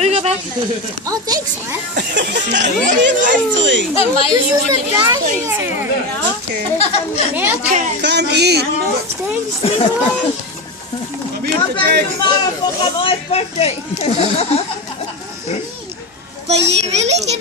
Can we go back? Oh, thanks, man. What are you doing? This is the diner. Okay. Come eat. Stay, sleep away. Come back tomorrow for my boy's birthday. But you really gonna